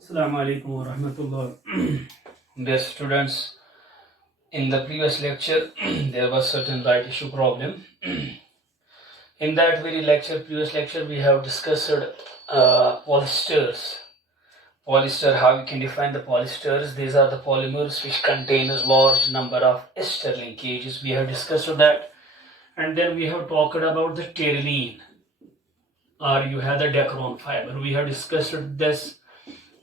Assalamu alaikum wa rahmatullah. Dear students, in the previous lecture, there was certain right issue problem. In that very previous lecture, we have discussed polysters. Polyester, how you can define the polysters. These are the polymers which contain a large number of ester linkages. We have discussed that. And then we have talked about the terylene, or you have the Dacron fiber. We have discussed this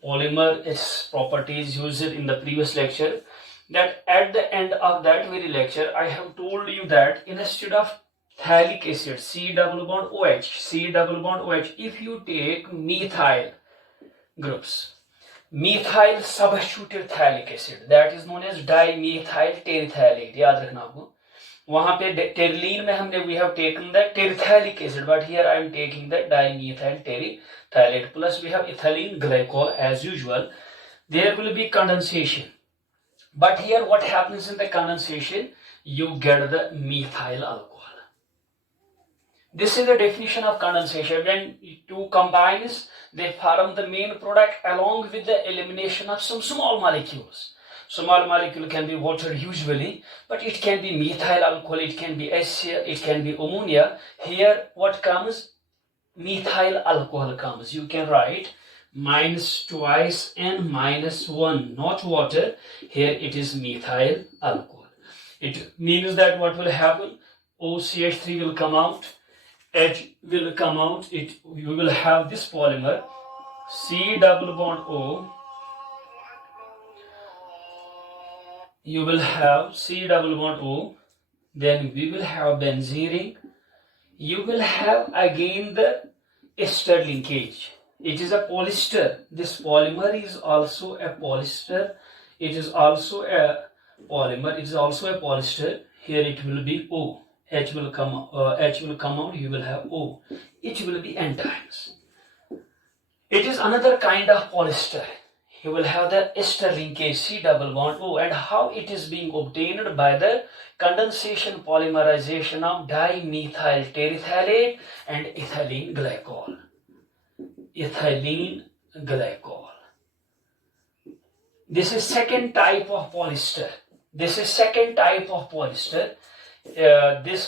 polymer, its properties used in the previous lecture. That at the end of that very lecture, I have told you that instead of phthalic acid, C double bond OH, if you take methyl groups, methyl substituted phthalic acid, that is known as dimethyl terephthalate. याद रखना आपको. वहां पे टेरलीन में हमने we have taken the terephthalic acid, but here I am taking the dimethyl terephthalate. Plus we have ethylene glycol as usual. There will be condensation, but here what happens in the condensation? You get the methyl alcohol. This is the definition of condensation. When two combines, they form the main product along with the elimination of some small molecules. Small molecule can be water usually, but it can be methyl alcohol, it can be HCl, it can be ammonia. Here what comes? Methyl alcohol comes. You can write minus twice and minus 1, not water. Here it is methyl alcohol. It means that what will happen? OCH3 will come out, H will come out, you will have this polymer, C double bond O, you will have C double bond O, then we will have benzene ring, you will have again the ester linkage. It is a polyester. This polymer is also a polyester. It is also a polymer. It is also a polyester. Here it will be O. H will come out. You will have O. It will be N times. It is another kind of polyester. You will have the ester linkage C double bond O, and how it is being obtained by the condensation polymerization of dimethyl terephthalate and ethylene glycol. Ethylene glycol. This is second type of polyester. This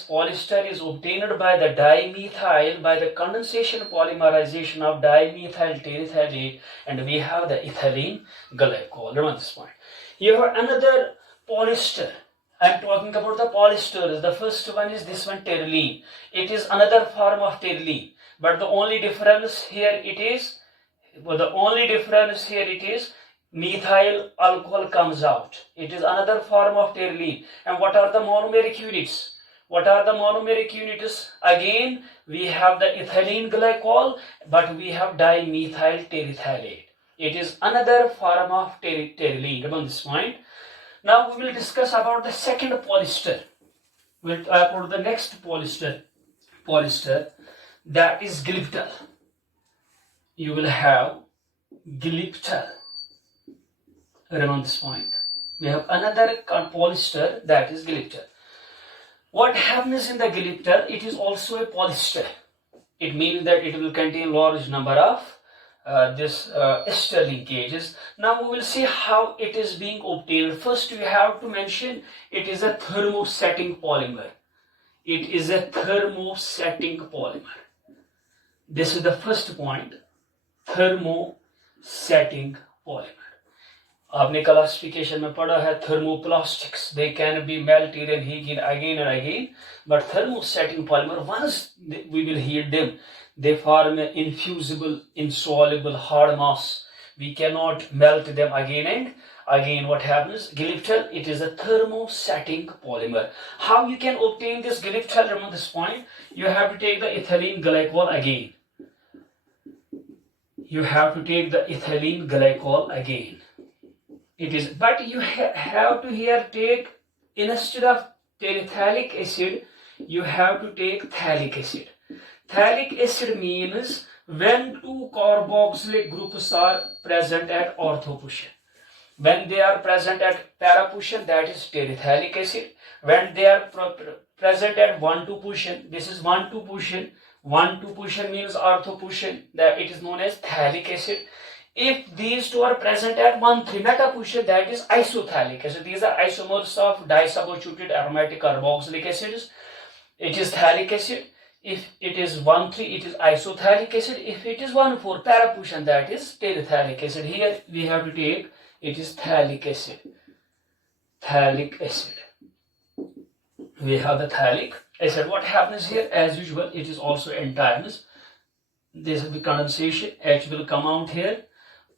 polyester is obtained by the condensation polymerization of dimethyl terephthalate, and we have the ethylene glycol. Remember this point. You have another polyester. I am talking about the polyesters. The first one is this one, terylene. It is another form of terylene, but the only difference here it is methyl alcohol comes out. It is another form of terylene. And what are the monomeric units? Again, we have the ethylene glycol, but we have dimethyl terephthalate. It is another form of terylene. Remember this point. Now we will discuss about the second polyester. We'll talk about the next polyester, that is glyptal. You will have glyptal. Remember this point. We have another polyester, that is glyptal. What happens in the glyptal? It is also a polyester. It means that it will contain large number of ester linkages. Now we will see how it is being obtained. First, we have to mention it is a thermosetting polymer. This is the first point. Thermosetting polymer. आपने classification में पढ़ा है thermoplastics. They can be melted and heated again and again. But thermosetting polymer, once we will heat them, they form an infusible, insoluble, hard mass. We cannot melt them again and again. What happens? Glyptal, it is a thermosetting polymer. How you can obtain this glyptal? Remember this point. You have to take the ethylene glycol again. It is, but you have to here take, instead of terephthalic acid, you have to take phthalic acid. Phthalic acid means when two carboxylic groups are present at orthoposition. When they are present at paraposition, that is terephthalic acid. When they are present at 1,2 position. This is 1,2 position. 1,2 position means ortho position. That it is known as phthalic acid. If these two are present at 1,3 meta position, that is isophthalic acid. These are isomers of disubstituted aromatic carboxylic acids. It is phthalic acid. If it is 1,3, it is isophthalic acid. If it is 1,4 para position, that is terephthalic acid. Here we have to take it is phthalic acid. Phthalic acid. We have the phthalic acid. What happens here? As usual, it is also N-times. This will be condensation. H will come out here.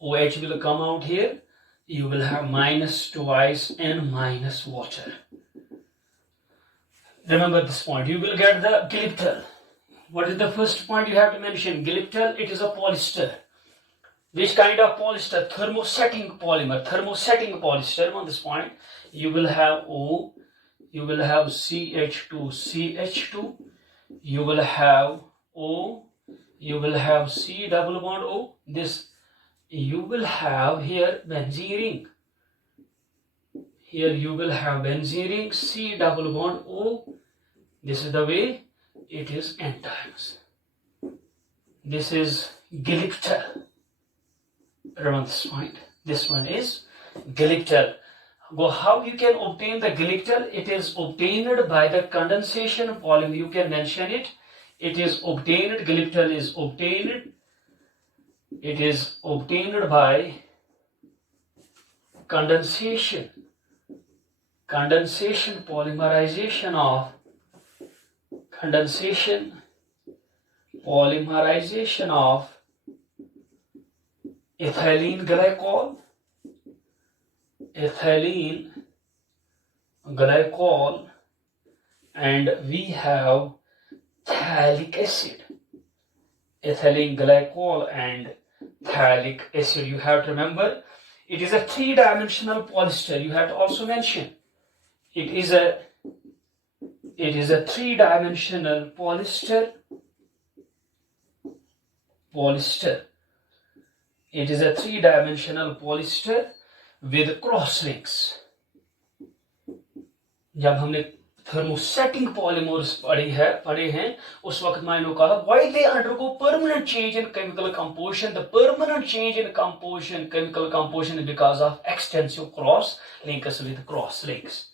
OH will come out here. You will have minus twice N minus water. Remember this point. You will get the glyptal. What is the first point you have to mention? Glyptal, it is a polyester. Which kind of polyester? Thermosetting polymer. Thermosetting polyester. On this point, you will have O, you will have CH2, you will have O, you will have C double bond O. This you will have here benzene ring. Here you will have benzene ring, C double bond O. This is the way it is N times. This is glyptal. Remember this point. This one is glyptal. How you can obtain the glyptal? It is obtained by the condensation polymer. You can mention it. It is obtained. Glyptal is obtained. It is obtained by condensation. Condensation polymerization of ethylene glycol, and we have phthalic acid. Ethylene glycol and phthalic acid. You have to remember, it is a three-dimensional polyester. You have to also mention it is a three-dimensional polyester. It is a three-dimensional polyester with cross links. जब हमने thermosetting polymers पढ़े हैं उस वक्त मैंने कहा why they undergo permanent change in chemical composition. The permanent change in chemical composition is because of extensive cross links with cross links.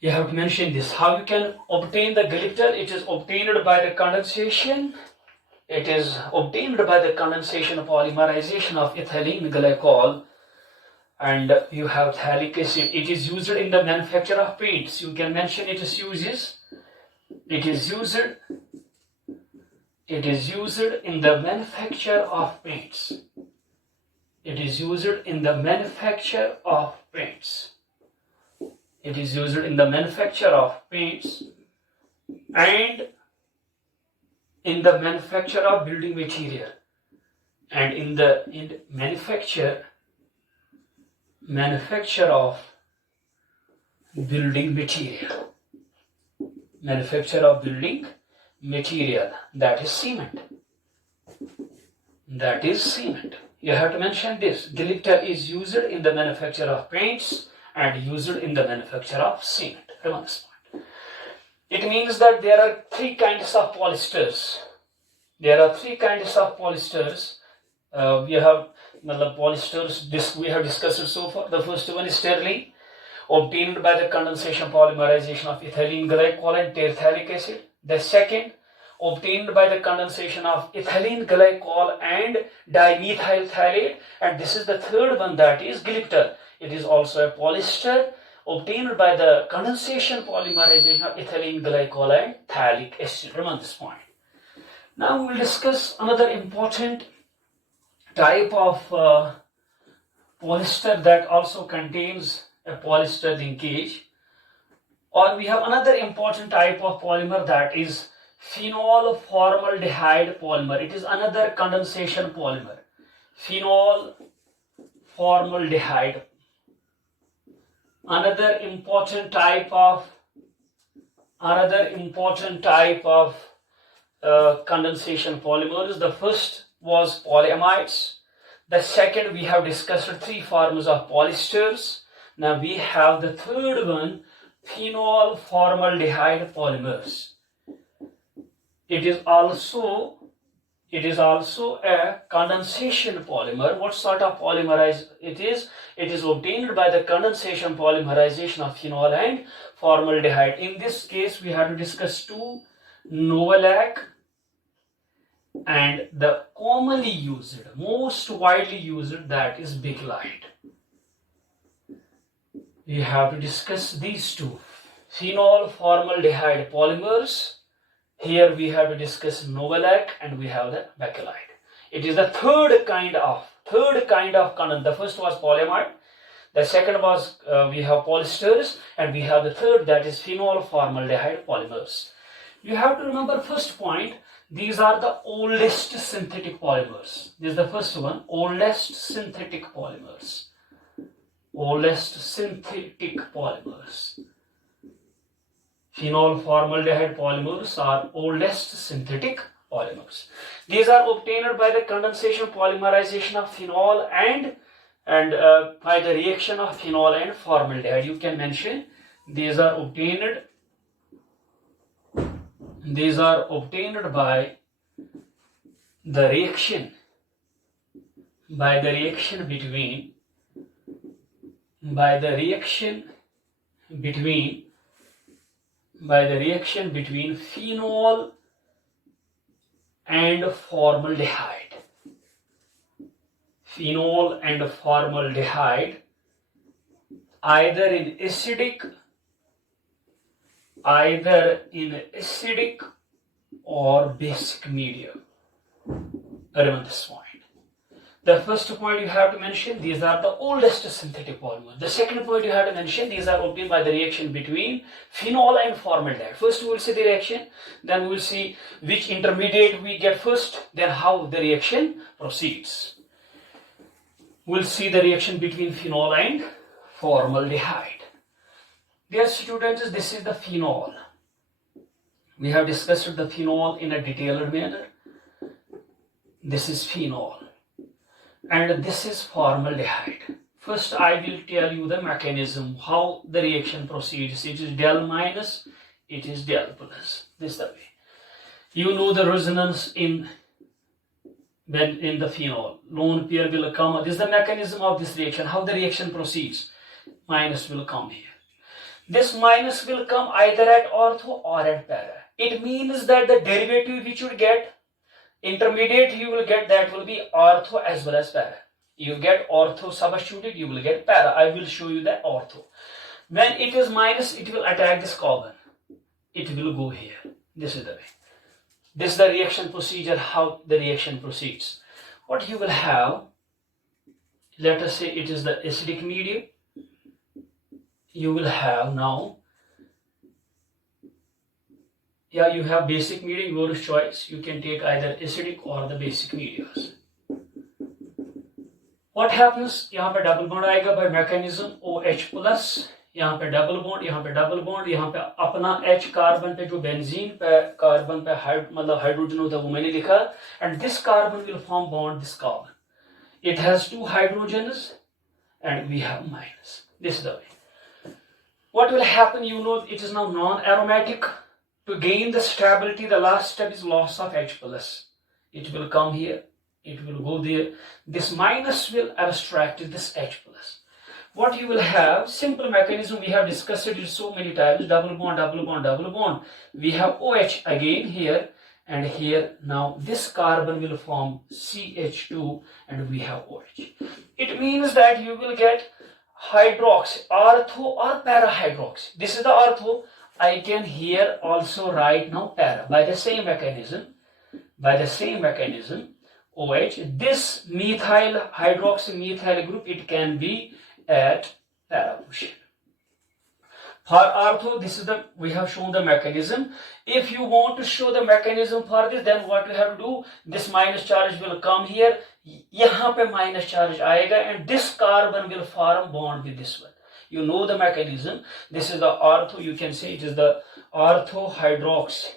You have to mention this. How you can obtain the glyptal? It is obtained by the condensation. It is obtained by the condensation of polymerization of ethylene glycol. And you have phthalic acid. It is used in the manufacture of paints. You can mention its uses. It is used in the manufacture of paints. It is used in the manufacture of paints. It is used in the manufacture of paints and in the manufacture of building material, and in the manufacture of building material. Manufacture of building material, that is cement. That is cement. You have to mention this. Glyptal is used in the manufacture of paints and used in the manufacture of cement. Remember this point. It means that there are three kinds of polysters. We have polysters, we have discussed it so far. The first one is sterling, obtained by the condensation polymerization of ethylene glycol and terephthalic acid. The second, obtained by the condensation of ethylene glycol and dimethyl phthalate. And this is the third one, that is glyptal. It is also a polyester obtained by the condensation polymerization of ethylene glycol and phthalic acid. Remember this point. Now we will discuss another important type of polyester that also contains a polyester linkage. Or we have another important type of polymer, that is phenol formaldehyde polymer. It is another condensation polymer. Phenol formaldehyde. Another important type of condensation polymers. The first was polyamides. The second, we have discussed three forms of polyesters. Now we have the third one, phenol formaldehyde polymers. It is also a condensation polymer. What sort of polymer it is? It is obtained by the condensation polymerization of phenol and formaldehyde. In this case, we have to discuss two: Novolac and the commonly used, most widely used, that is Bakelite. We have to discuss these two phenol formaldehyde polymers. Here we have to discuss Novolac and we have the Bakelite. It is the third kind of condensate. The first was polymer, the second was we have polyesters, and we have the third, that is phenol formaldehyde polymers. You have to remember first point, these are the oldest synthetic polymers. This is the first one, oldest synthetic polymers. Oldest synthetic polymers. Phenol formaldehyde polymers are oldest synthetic polymers. These are obtained by the condensation polymerization of phenol and by the reaction of phenol and formaldehyde. You can mention these are obtained by the reaction between phenol and formaldehyde. Phenol and formaldehyde, either in acidic or basic medium. Remember this point. The first point you have to mention, these are the oldest synthetic polymers. The second point you have to mention, these are obtained by the reaction between phenol and formaldehyde. First we will see the reaction, then we will see which intermediate we get first, then how the reaction proceeds. We'll see the reaction between phenol and formaldehyde. Dear students, this is the phenol. We have discussed the phenol in a detailed manner. This is phenol. And this is formaldehyde. First, I will tell you the mechanism, how the reaction proceeds. It is del minus, it is del plus. This is the way. You know the resonance in the phenol. Lone pair will come. This is the mechanism of this reaction, how the reaction proceeds. Minus will come here. This minus will come either at ortho or at para. It means that the derivative which you get, intermediate you will get, that will be ortho as well as para. You get ortho substituted, you will get para. I will show you the ortho. When it is minus, it will attack this carbon. It will go here. This is the way. This is the reaction procedure, how the reaction proceeds. What you will have, let us say it is the acidic medium. You will have now, you have basic medium, your choice. You can take either acidic or the basic mediums. What happens? यहाँ पे double bond आएगा by mechanism OH plus. यहाँ पे double bond, यहाँ पे double bond, यहाँ पे अपना H कार्बन पे जो बेंजीन पे कार्बन पे मतलब हाइड्रोजन होता है वो मैंने लिखा. And this carbon will form bond this carbon. It has two hydrogens and we have minus. This is the way. What will happen? You know it is now non-aromatic. To gain the stability, the last step is loss of H plus. It will come here, it will go there. This minus will abstract this H plus. What you will have, simple mechanism, we have discussed it so many times, double bond, double bond, double bond. We have OH again here and here. Now this carbon will form CH2 and we have OH. It means that you will get hydrox, ortho or para-hydrox. This is the ortho. I can here also write now para by the same mechanism. OH, this methyl hydroxymethyl group, it can be at para position. For ortho, this is we have shown the mechanism. If you want to show the mechanism for this, then what you have to do, this minus charge will come here, यहाँ पे minus charge आएगा and this carbon will form bond with this one. You know the mechanism. This is the ortho. You can say it is the hydroxy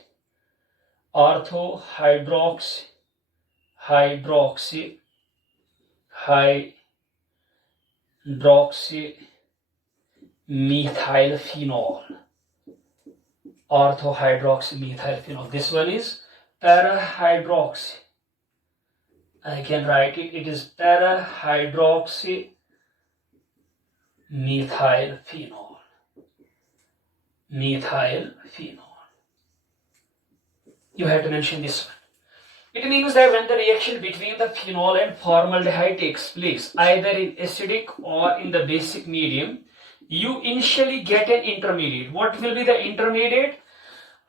methyl phenol. orthohydroxymethylphenol. This one is parahydroxy. I can write it. It is parahydroxymethylphenol. Methylphenol. You have to mention this one. It means that when the reaction between the phenol and formaldehyde takes place, either in acidic or in the basic medium, you initially get an intermediate. What will be the intermediate?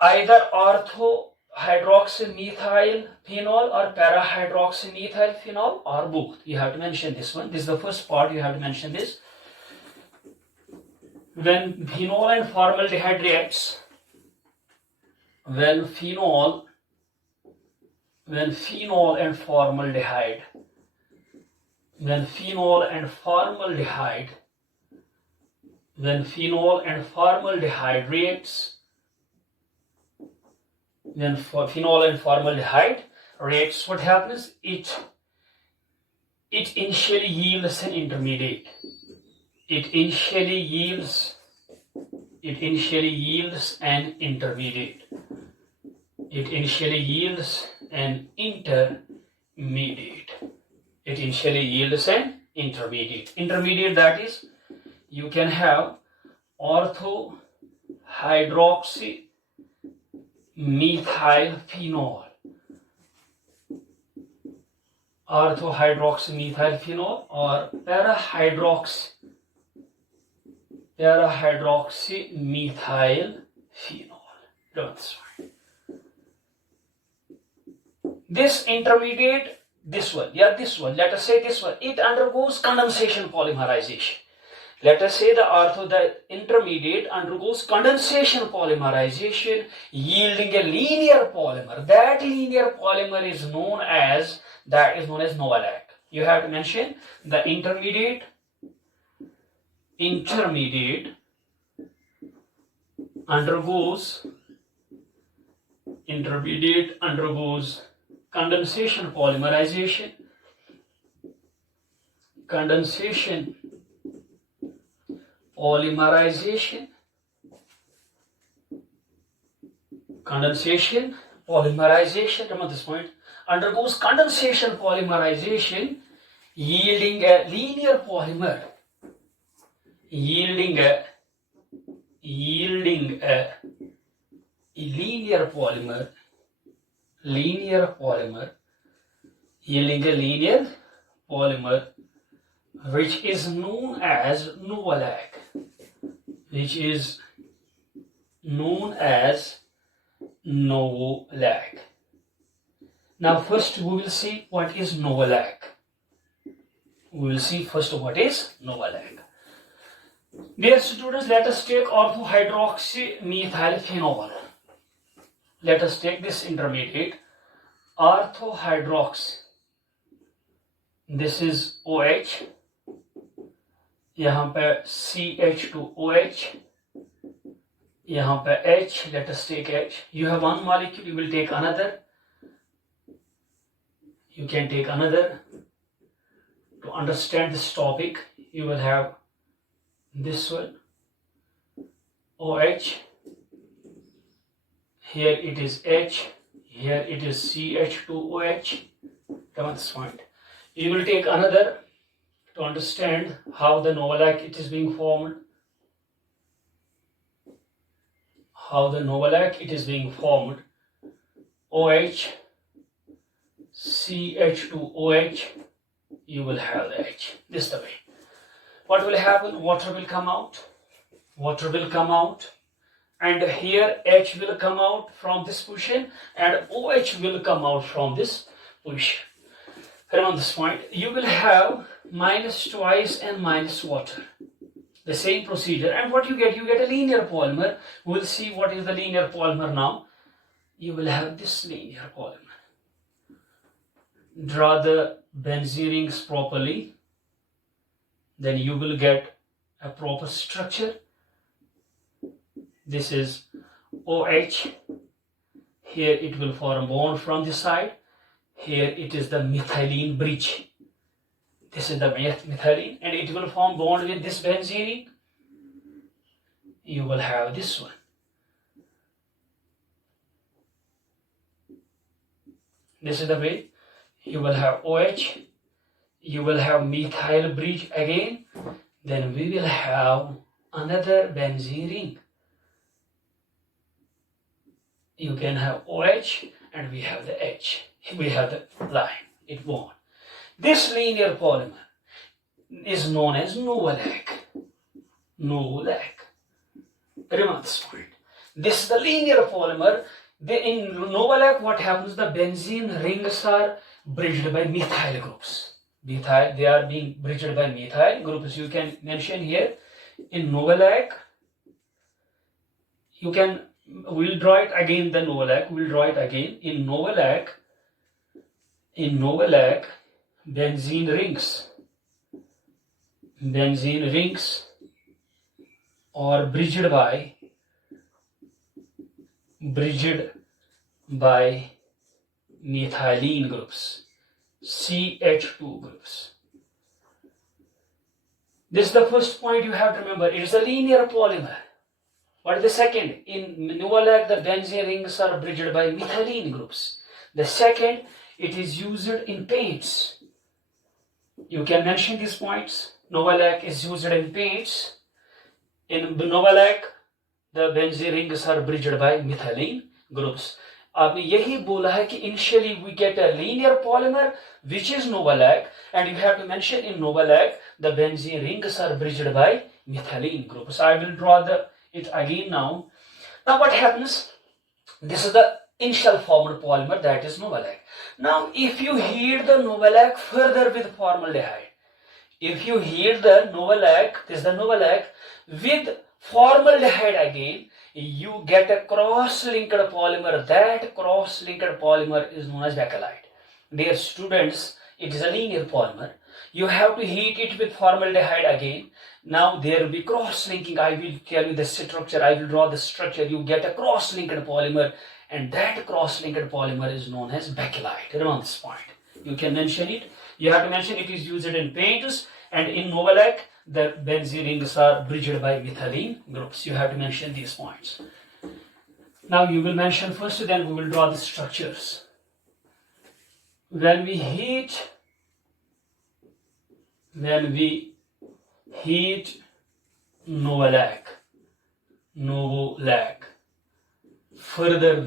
Either orthohydroxymethylphenol or parahydroxymethylphenol or both. You have to mention this one. This is the first part. You have to mention this. When phenol and formaldehyde reacts, when phenol and formaldehyde reacts, what happens? It initially yields an intermediate. It initially yields an intermediate. Intermediate, that is, you can have orthohydroxymethylphenol or parahydroxymethylphenol. That's right. This intermediate, this one, let us say this one, it undergoes condensation polymerization. Let us say the intermediate undergoes condensation polymerization, yielding a linear polymer. That linear polymer is known as Novolac. You have to mention the intermediate undergoes condensation polymerization. Remember this point. Undergoes condensation polymerization, yielding a linear polymer. Yielding a linear polymer, which is known as Novolac. Now first we will see what is Novolac. Dear students, let us take orthohydroxymethylphenol. Let us take this intermediate, orthohydrox. This is OH. यहाँ पे CH2OH. यहाँ पे H. Let us take H. You have one molecule, you will take another. You can take another. To understand this topic, you will have this one, OH. Here it is H. Here it is CH2OH. That's fine. You will take another to understand how the Novolac it is being formed. OH, CH2OH, you will have the H. This the way. What will happen? Water will come out. And here H will come out from this position and OH will come out from this position. Remember this point. You will have minus twice and minus water. The same procedure. And what you get? You get a linear polymer. We'll see what is the linear polymer now. You will have this linear polymer. Draw the benzene rings properly. Then you will get a proper structure. This is OH. Here it will form bond from this side. Here it is the methylene bridge. This is the methylene and it will form bond with this benzene ring. You will have this one. This is the way. You will have OH, you will have methyl bridge again, then we will have another benzene ring. You can have OH and we have the H. We have the line, it won't. This linear polymer is known as Novolac. Novolac. Remember this point. This is the linear polymer. In Novolac, what happens? The benzene rings are bridged by methyl groups. They are being bridged by methyl groups. You can mention here in Novolac. We'll draw it again. The Novolac. We'll draw it again in Novolac. In Novolac, benzene rings are bridged by methylene groups, CH2 groups. This is the first point you have to remember. It is a linear polymer. What is the second? In Novolac, the benzene rings are bridged by methylene groups. The second, it is used in paints. You can mention these points. Novolac is used in paints. In Novolac, the benzene rings are bridged by methylene groups. आपने यही बोला है कि initially we get a linear polymer which is Novolac, and you have to mention in Novolac the benzene rings are bridged by methylene groups. I will draw it again now. Now what happens? This is the initial formed polymer, that is Novolac. Now if you heat the Novolac further with formaldehyde, if you heat the Novolac, this is the Novolac, with formaldehyde again, you get a cross-linked polymer. That cross-linked polymer is known as bakelite. Dear students, it is a linear polymer. You have to heat it with formaldehyde again. Now there will be cross-linking. I will tell you the structure. I will draw the structure. You get a cross-linked polymer, and that cross-linked polymer is known as bakelite. Remember this point. You can mention it. You have to mention it is used in paints, and in Novolac, the benzene rings are bridged by methylene groups. You have to mention these points. Now you will mention first, then we will draw the structures. When we heat Novolac further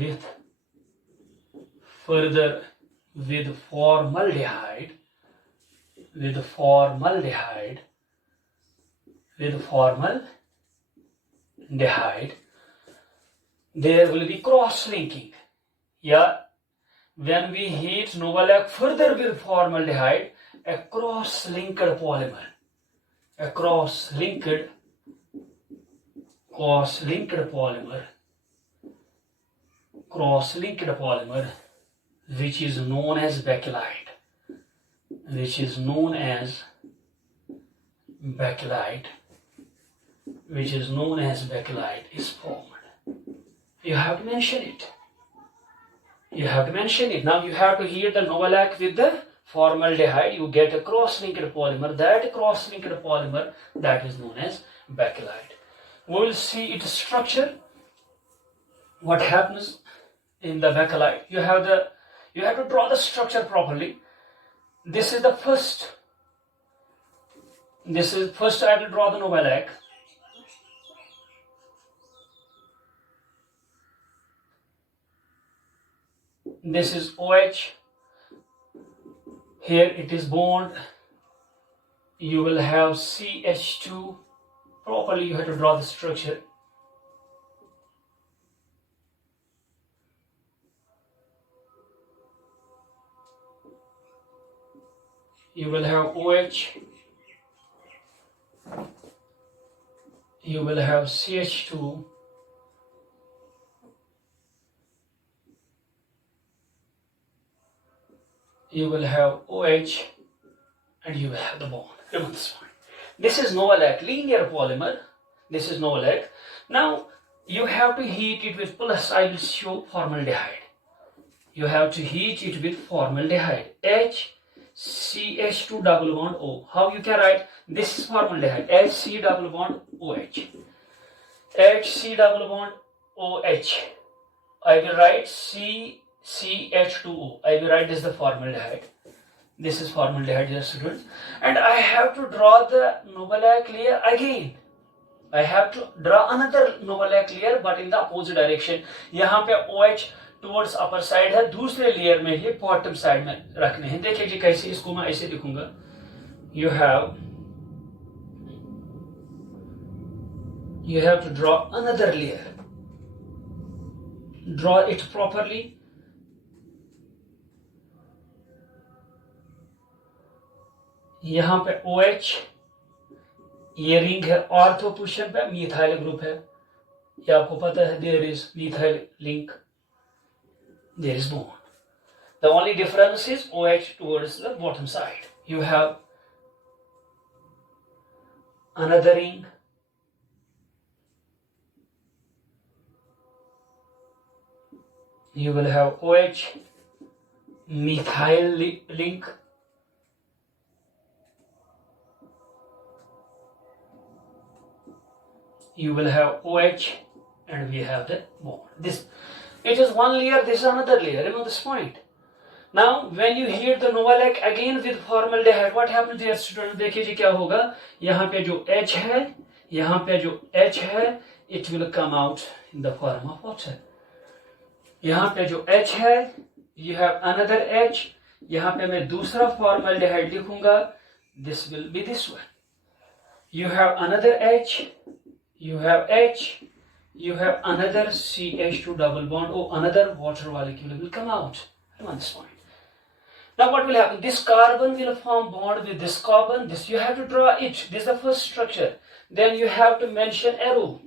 with formaldehyde, there will be cross-linking. Yeah, when we heat Novolac further with formaldehyde, a cross-linked polymer, which is known as bakelite, is formed. You have to mention it. Now you have to heat the Novolac with the formaldehyde. You get a cross-linked polymer. That cross-linked polymer, that is known as bakelite. We will see its structure. What happens in the bakelite? You have to draw the structure properly. This is first I will draw the Novolac. This is OH. Here it is bond. You will have CH2. Properly you have to draw the structure. You will have OH. You will have CH2. You will have OH, and you will have the bond. Remember this point. This is Novolac, linear polymer. This is Novolac. Now you have to heat it with plus. I will show formaldehyde. You have to heat it with formaldehyde. HCH2 double bond O. How you can write? This is formaldehyde. HC double bond OH. HC double bond OH. I will write CH2O. I will write this the formaldehyde. This is formaldehyde, dear students. And I have to draw the Novolac layer again. I have to draw another Novolac layer but in the opposite direction. यहाँ पे OH towards upper side है, दूसरे layer में ये bottom side में रखने हैं. देखिए जी कैसे, इसको मैं ऐसे लिखूंगा. You have to draw another layer. Draw it properly. यहाँ पे OH, ये रिंग है, ऑर्थो पोजीशन पे मिथाइल ग्रुप है, ये आपको पता है. There is methyl link, there is bond. The only difference is OH towards the bottom side. You have another ring. You will have OH methyl link. You will have OH and we have the bond. This, it is one layer, this is another layer. Remember this point. Now when you heat the Novolac again with formaldehyde, what happens dear students? देखिए जी क्या होगा. यहाँ पे जो H है, यहाँ पे जो H है, it will come out in the form of water. यहाँ पे जो H है, you have another H. यहाँ पे मैं दूसरा formaldehyde लिखूंगा. This will be this one. You have another H. You have H, you have another CH2 double bond, or another water molecule will come out. On this point. Now what will happen? This carbon will form bond with this carbon. This you have to draw it. This is the first structure. Then you have to mention arrow.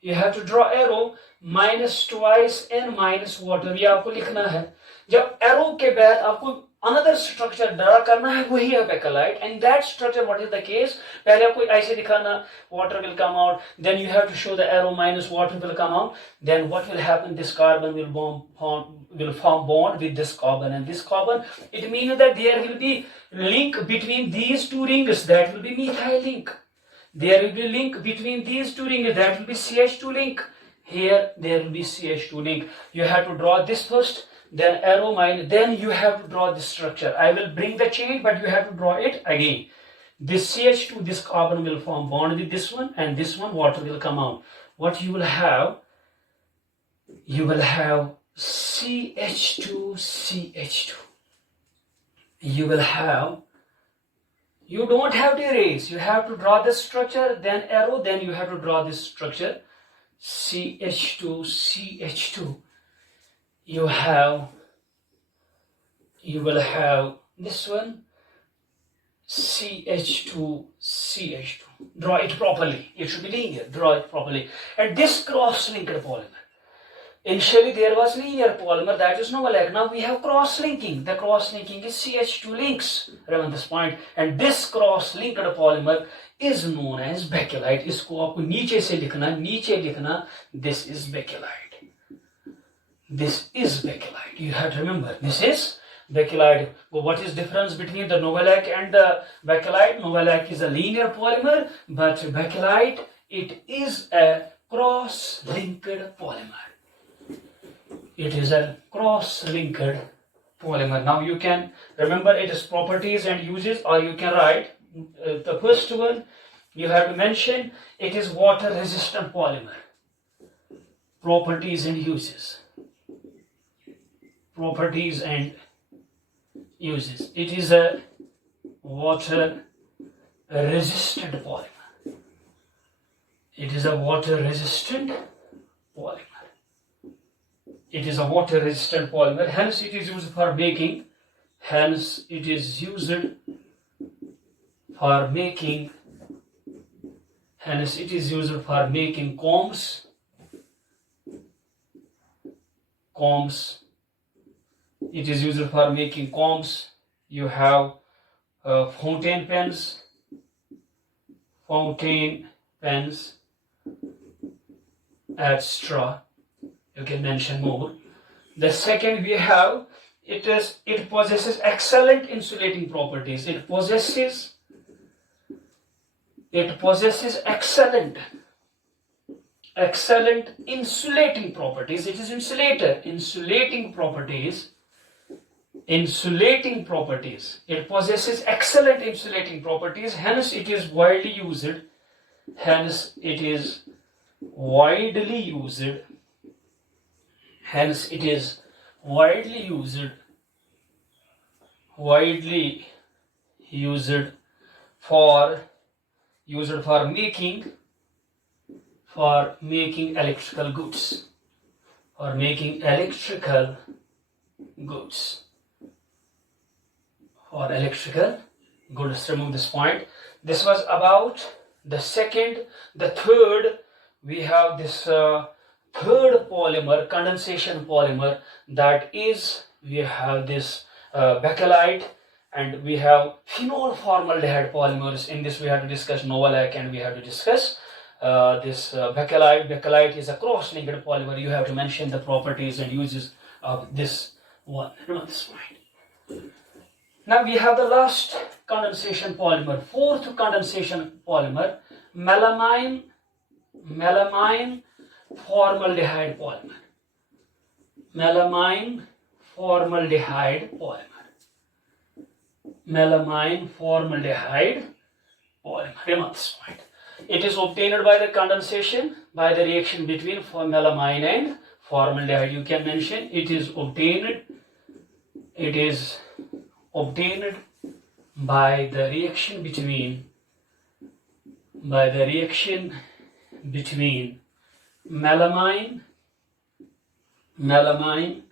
You have to draw arrow minus twice n minus water. ये आपको लिखना है. जब arrow के बाद आपको another structure draw करना है, वही है bakelite. And that structure, what is the case? पहले आपको ऐसे दिखाना, water will come out. Then you have to show the arrow minus water will come out. Then what will happen? This carbon will form bond with this carbon and this carbon. It means that there will be link between these two rings. That will be methyl link. There will be link between these two rings. That will be CH2 link. Here there will be CH2 link. You have to draw this first. Then arrow minus, then you have to draw this structure. I will bring the chain, but you have to draw it again. This CH2, this carbon will form bond with this one, and this one, water will come out. What you will have? You will have CH2, CH2. You will have, you don't have to erase. You have to draw this structure, then arrow, then you have to draw this structure. CH2, CH2. You will have this one, CH2, CH2. Draw it properly. It should be linear. Draw it properly. And this cross-linked polymer. Initially there was linear polymer, that is Novolac. Now we have cross-linking. The cross-linking is CH2 links. Remember this point. And this cross-linked polymer is known as bakelite. इसको आपको नीचे से लिखना, this is bakelite. This is bakelite. You have to remember, this is bakelite. Well, what is difference between the Novolac and the bakelite? Novolac is a linear polymer, but bakelite, it is a cross-linked polymer. It is a cross-linked polymer. Now you can remember its properties and uses, or you can write the first one. You have to mention it is water-resistant polymer. Properties and uses. Properties and uses. It is a water-resistant polymer. It is a water-resistant polymer. It is a water-resistant polymer. Hence, it is used for making. Hence, it is used for making. Hence, it is used for making combs. It is used for making combs. You have fountain pens, etc. You can mention more. The second we have, it possesses excellent insulating properties. It possesses excellent excellent insulating properties. It is insulator, insulating properties. Insulating properties. It possesses excellent insulating properties, hence it is widely used. Hence it is widely used. Hence it is widely used. Widely used for making electrical goods. For making electrical goods. For electrical goods. Let's remove this point. This was about the second. The third, we have this third polymer, condensation polymer, that is, we have this bakelite, and we have phenol formaldehyde polymers. In this we have to discuss Novolac, and we have to discuss this bakelite. Bakelite is a cross-linked polymer. You have to mention the properties and uses of this one. Remember this point. Now we have the last condensation polymer, fourth condensation polymer, melamine formaldehyde polymer. Melamine formaldehyde polymer. Melamine formaldehyde polymer. Remember this point. It is obtained by the condensation, by the reaction between melamine and formaldehyde. You can mention it is obtained. It is obtained by the reaction between melamine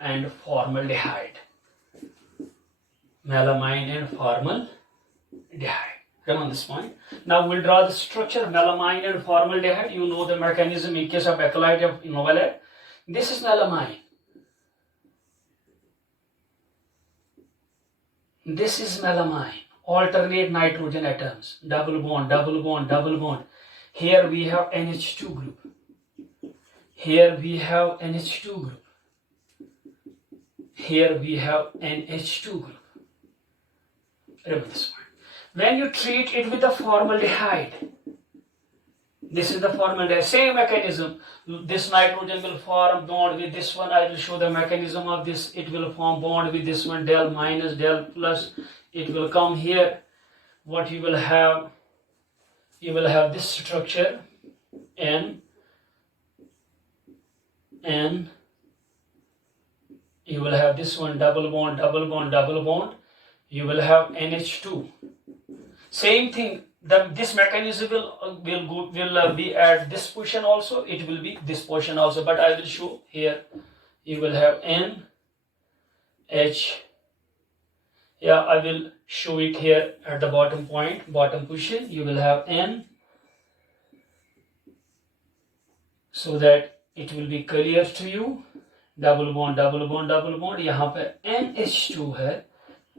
and formaldehyde. Melamine and formaldehyde. Remember this point. Now we'll draw the structure. Melamine and formaldehyde. You know the mechanism in case of bakelite of Novolac. This is melamine. This is melamine. Alternate nitrogen atoms. Double bond, double bond, double bond. Here we have NH2 group. Here we have NH2 group. Here we have NH2 group. Remember this point. When you treat it with the formaldehyde, this is the formaldehyde, same mechanism. This nitrogen will form bond with this one. I will show the mechanism of this. It will form bond with this one, del minus, del plus. It will come here. What you will have this structure, N. You will have this one, double bond, double bond, double bond. You will have NH2. Same thing. This mechanism will be at this position also. It will be this position also. But I will show here. You will have N, H. Yeah, I will show it here at the bottom point, bottom position. You will have N, so that it will be clear to you. Double bond, double bond, double bond. यहाँ पे NH2 है,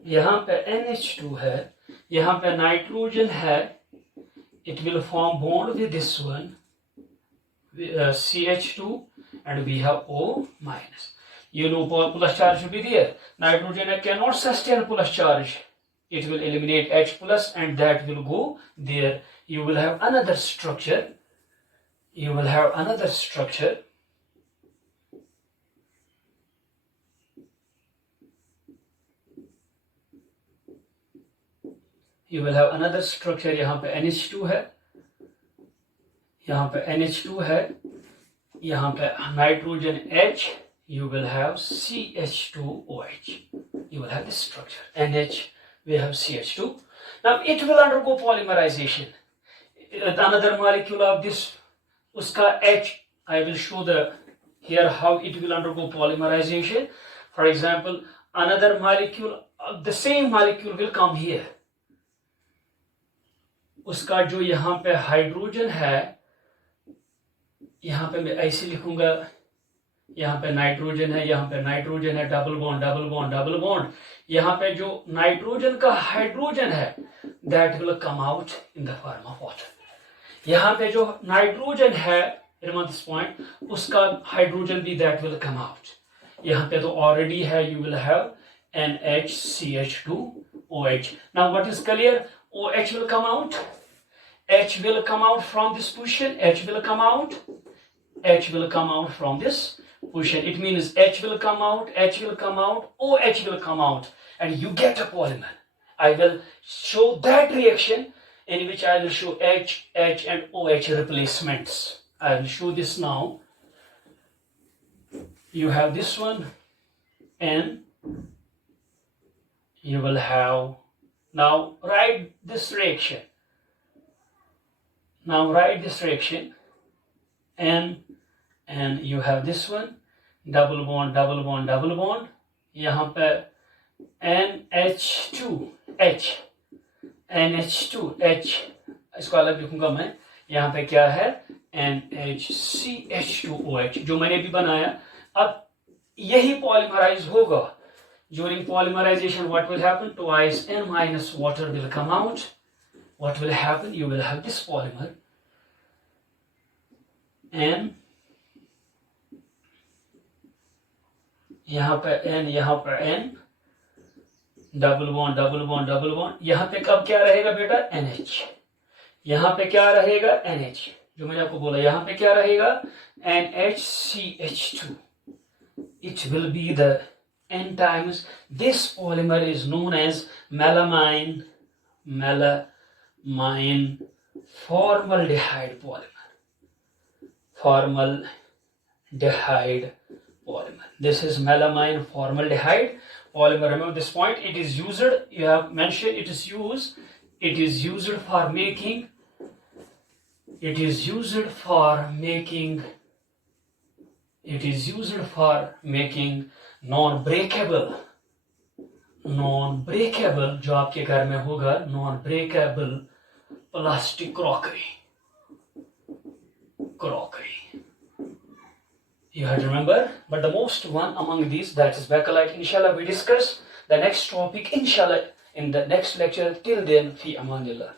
यहाँ पे NH2 है, यहाँ पे nitrogen है. It will form bond with this one, CH2, and we have O minus. You know plus charge will be there. Nitrogen cannot sustain plus charge. It will eliminate H plus, and that will go there. You will have another structure. You will have another structure. You will have another structure. यहाँ पे NH2 है, यहाँ पे NH2 है, यहाँ पे nitrogen H. You will have CH2OH. You will have this structure. NH, we have CH2. Now it will undergo polymerization. Another molecule of this, uska H, I will show here how it will undergo polymerization. For example, another molecule, the same molecule will come here. उसका जो यहाँ पे hydrogen है, यहाँ पे मैं ऐसे लिखूंगा, यहाँ पे नाइट्रोजन है, यहाँ पे नाइट्रोजन है, double bond, double bond, double bond. यहाँ पे जो नाइट्रोजन का हाइड्रोजन है, that will come out in the form of water. यहाँ पे जो नाइट्रोजन है, remember this point, उसका हाइड्रोजन भी that will come out. यहाँ पे तो already है, you will have NHCH2OH. Now what is clear? OH will come out. H will come out from this position. H will come out. H will come out from this position. It means H will come out, OH will come out, and you get a polymer. I will show that reaction in which I will show H, and OH replacements. I will show this now. You have this one, and you will have, now write this reaction. Now write this reaction, and you have this one, double bond, यहाँ पे NH2H, इसको अलग लिखूंगा मैं. यहाँ पे क्या है, NHCH2OH, जो मैंने भी बनाया. अब यही पॉलीमराइज होगा. During polymerization, what will happen? Twice N minus water will come out. What will happen? You will have this polymer, N, यहाँ पे N, double bond. यहाँ पे कब क्या रहेगा बेटा? NH. यहाँ पे क्या रहेगा? NH. जो मैंने आपको बोला, यहाँ पे क्या रहेगा? NHCH2. It will be the N times. This polymer is known as melamine formaldehyde polymer. This is melamine formaldehyde polymer. Remember this point. It is used. You have mentioned it is used. It is used for making. non-breakable, जो आपके घर में होगा, non-breakable plastic crockery. You have to remember. But the most one among these, that is bakelite. Inshallah, we discuss the next topic, inshallah, in the next lecture. Till then, fi amanillah.